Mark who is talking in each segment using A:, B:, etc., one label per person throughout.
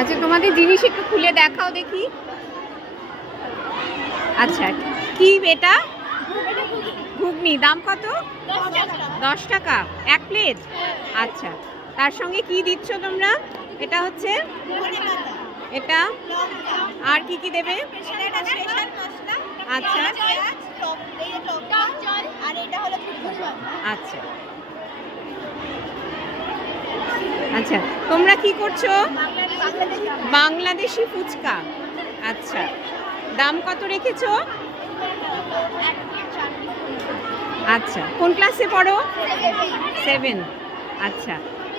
A: আচ্ছা তোমাদের জিনিস একটু খুলে দেখাও দেখি। আচ্ছা কি এটা? ঘুগনি, দাম কত? দশ টাকা, এক প্লেট? আচ্ছা তার সঙ্গে কি দিচ্ছ তোমরা? এটা হচ্ছে? এটা? আর কি কি দেবে? আচ্ছা। আচ্ছা। আচ্ছা তোমরা কি করছ? বাংলাদেশি ফুচকা। আচ্ছা। দাম কত রেখেছো? আচ্ছা। কোন ক্লাসে পড়ো? সেভেন আচ্ছা।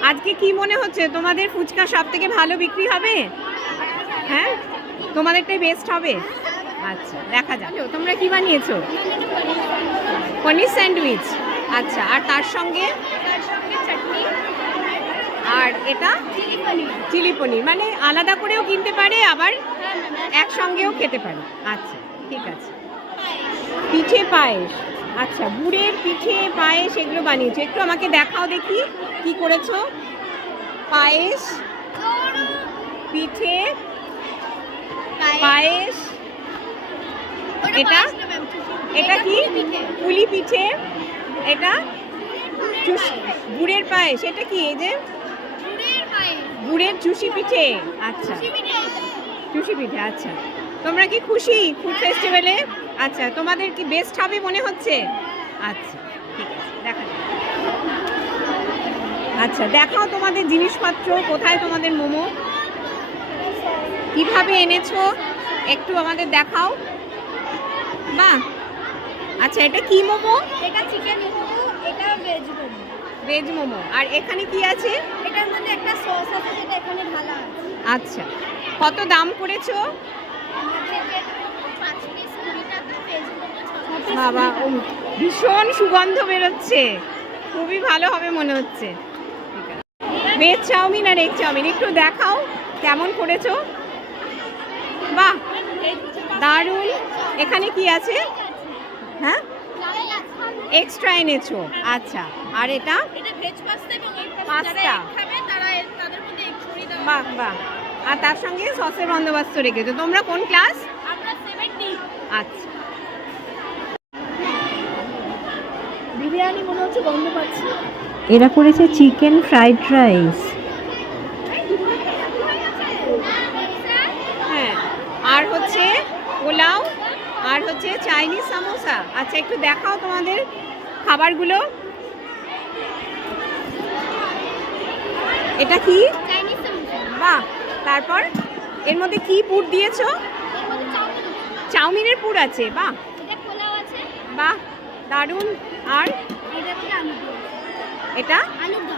A: আজকে কি মনে হচ্ছে? তোমাদের ফুচকা সব থেকে ভালো বিক্রি হবে? হ্যাঁ? তোমাদেরটাই বেস্ট হবে? আচ্ছা দেখা যাক। তোমরা কি বানিয়েছো? পনির স্যান্ডউইচ। আচ্ছা আর তার সঙ্গে? আর এটা চিলি পনির। মানে আলাদা করেও কিনতে পারে, আবার একসঙ্গেও খেতে পারে। আচ্ছা ঠিক আছে। পিঠে পায়েস। আচ্ছা গুড়ের পিঠে পায়েস এগুলো বানিয়েছো। একটু আমাকে দেখাও দেখি কি করেছ। পায়েস, পিঠে পায়েস। এটা? এটা কি? পুলি পিঠে। এটা? গুড়ের পায়েস। এটা কি এই যে? গুড়ের চুষি পিঠে? আচ্ছা। চুষি পিঠে। আচ্ছা। তোমরা কি খুশি ফুড ফেস্টিভ্যালে আচ্ছা তোমাদের কি বেস্ট হবে মনে হচ্ছে? আচ্ছা ঠিক আছে দেখা আচ্ছা দেখাও তোমাদের জিনিসপত্র কোথায় তোমাদের মোমো? কীভাবে এনেছো? একটু আমাদের দেখাও। বাহ! আচ্ছা এটা কি মোমো?
B: এটা চিকেন মোমো এটা ভেজ মোমো।
A: ভেজ মোমো। আর এখানে কি আছে?
B: এটার মধ্যে একটা সস আছে যেটা এখানে ঢালা আছে।
A: আচ্ছা। কত দাম
B: মোমো
A: বাবা ভীষণ সুগন্ধ বেরোচ্ছে। খুবই ভালো হবে মনে হচ্ছে। ভেজ চাউমিন আর এগ চাউমিন। একটু দেখাও কেমন করেছ। বাহ দারুণ। এখানে কি আছে? হ্যাঁ? এক্সট্রা এনেছো? আচ্ছা আর এটা?
B: এটা ভেজ পাস্তা এবং এই
A: পাস্তা।
B: খাবে তারা তাদের মধ্যে এক ছড়ি দেওয়া
A: বাহ বাহ। আর তার সঙ্গে সসের বন্দোবস্ত রেখেছো। তোমরা কোন ক্লাস
B: আমরা
A: আচ্ছা।
B: বিরিয়ানি মনে হচ্ছে গন্ধ পাচ্ছি।
A: এরা করেছে চিকেন ফ্রাইড রাইস হ্যাঁ আর হচ্ছে পোলাও আর হচ্ছে চাইনিজ সামোসা। আচ্ছা একটু দেখাও তোমাদের খাবারগুলো। এটা কি? বাহ তারপর? এর মধ্যে কি পুর দিয়েছ? চাউমিনের পুর আছে বাহ। বাহ দারুণ। আর? এটা?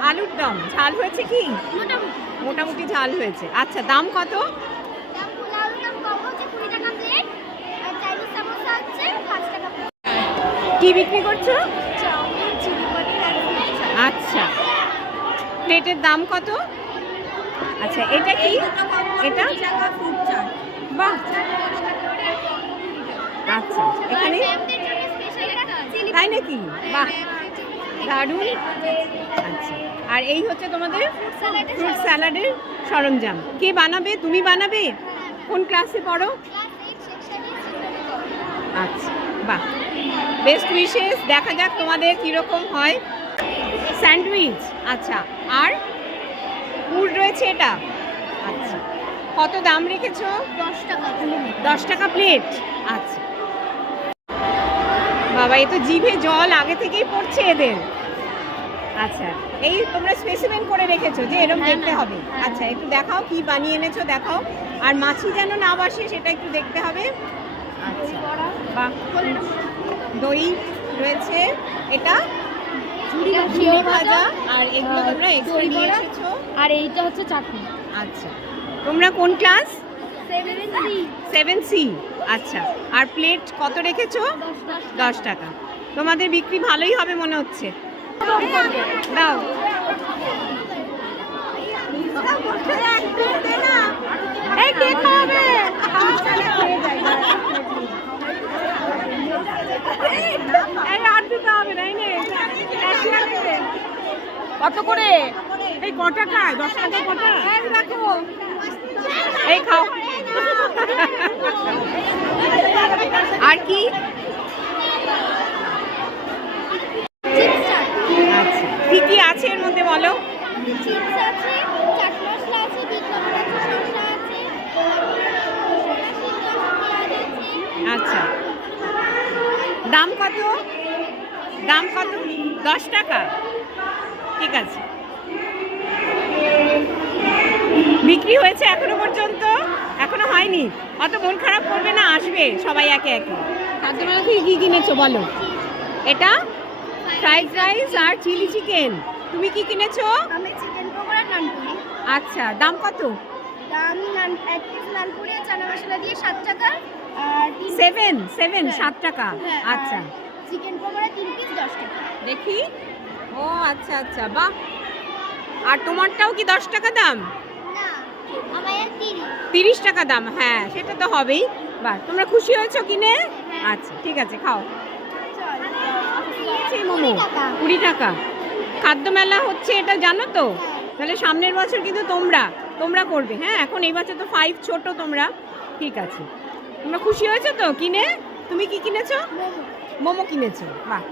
B: আলুর দম।
A: ঝাল হয়েছে কি?
B: মোটামুটি
A: ঝাল হয়েছে। আচ্ছা দাম কত
B: দাম পোলাওর দাম কম হচ্ছে কুড়ি টাকা প্লেট আর চাইনিজ সামোসা হচ্ছে পাঁচ টাকা প্লেট
A: কি বিক্রি করছ? আচ্ছা। প্লেটের দাম কত? আচ্ছা এটা কি? এটা? বাহ। আচ্ছা এখানে? তাই নাকি? বাহ। দারুণ। আচ্ছা আর এই হচ্ছে তোমাদের ফ্রুট স্যালাডের সরঞ্জাম। কে বানাবে? তুমি বানাবে? কোন ক্লাসে পড়ো? আচ্ছা বাহ। বেস্ট উইশেস দেখা যাক তোমাদের কীরকম হয়। স্যান্ডউইচ আচ্ছা। আর পুর রয়েছে এটা? আচ্ছা। কত দাম রেখেছো?
B: দশ টাকা
A: দশ টাকা প্লেট আচ্ছা। বাবা এ তো জিভে জল আগে থেকেই পড়ছে এদের। আচ্ছা এই তোমরা স্পেসিমেন্ট করে রেখেছো যে এরকম
B: হ্যাঁ,
A: দেখতে
B: হ্যাঁ,
A: হবে। আচ্ছা একটু দেখাও কি বানিয়ে এনেছো দেখাও। আর মাছি যেন না বাসে সেটা একটু দেখতে হবে। আচ্ছা। বাহ। দই রয়েছে। এটা ঝুড়ি ভাজা আর এগুলো তোমরা এক্সট্রা নিয়ে এসেছ।
B: আর এইটা হচ্ছে চাটনি।
A: আচ্ছা। তোমরা কোন ক্লাস
B: সেভেন
A: সেভেন সি আচ্ছা। আর প্লেট কত রেখেছো? দশ টাকা। তোমাদের বিক্রি ভালোই হবে মনে হচ্ছে। দাও এই কে খাওয়াবে এই আর দিতে হবে না এই নে, cashier নেবে। কত করে? এই ক টাকা দশ টাকা কটা? এই খাও। আর কি? কি কি আছে এর মধ্যে বলো? আচ্ছা। দাম কত? দাম কত? দশ টাকা। ঠিক আছে। বিক্রি হয়েছে এখনও পর্যন্ত এখনও হয়নি। অত মন খারাপ করবে না আসবে সবাই একে একে। খাদ্যমেলা থেকে কি কিনেছো বলো? এটা ফ্রাইড রাইস আর চিলি চিকেন তুমি কি কিনেছো?
B: আমি চিকেন পকোড়া নানপুরি।
A: আচ্ছা দাম কত?
B: দাম নান এক পিস নানপুরি আর চানা মশলা দিয়ে সাত টাকা আর তিন
A: সেভেন সেভেন
B: হ্যাঁ।
A: সাত টাকা।
B: হ্যাঁ,
A: আচ্ছা।
B: চিকেন পকোড়া তিন পিস দশ টাকা।
A: দেখি। ও আচ্ছা আচ্ছা বাহ। আর তোমারটাও কি দশ টাকা দাম?
B: তিরিশ।
A: টাকা দাম হ্যাঁ সেটা তো হবেই। বাহ তোমরা খুশি হয়েছো কিনে? আচ্ছা ঠিক আছে খাও। মোমো কুড়ি টাকা। খাদ্য মেলা হচ্ছে এটা জানো তো? তাহলে সামনের বছর কিন্তু তোমরা তোমরা করবে হ্যাঁ? এখন এই বছর তো ফাইভ ছোট তোমরা। ঠিক আছে। তোমরা খুশি হয়েছো তো কিনে? তুমি কি কিনেছো?
B: মোমো।
A: মোমো কিনেছো বাহ।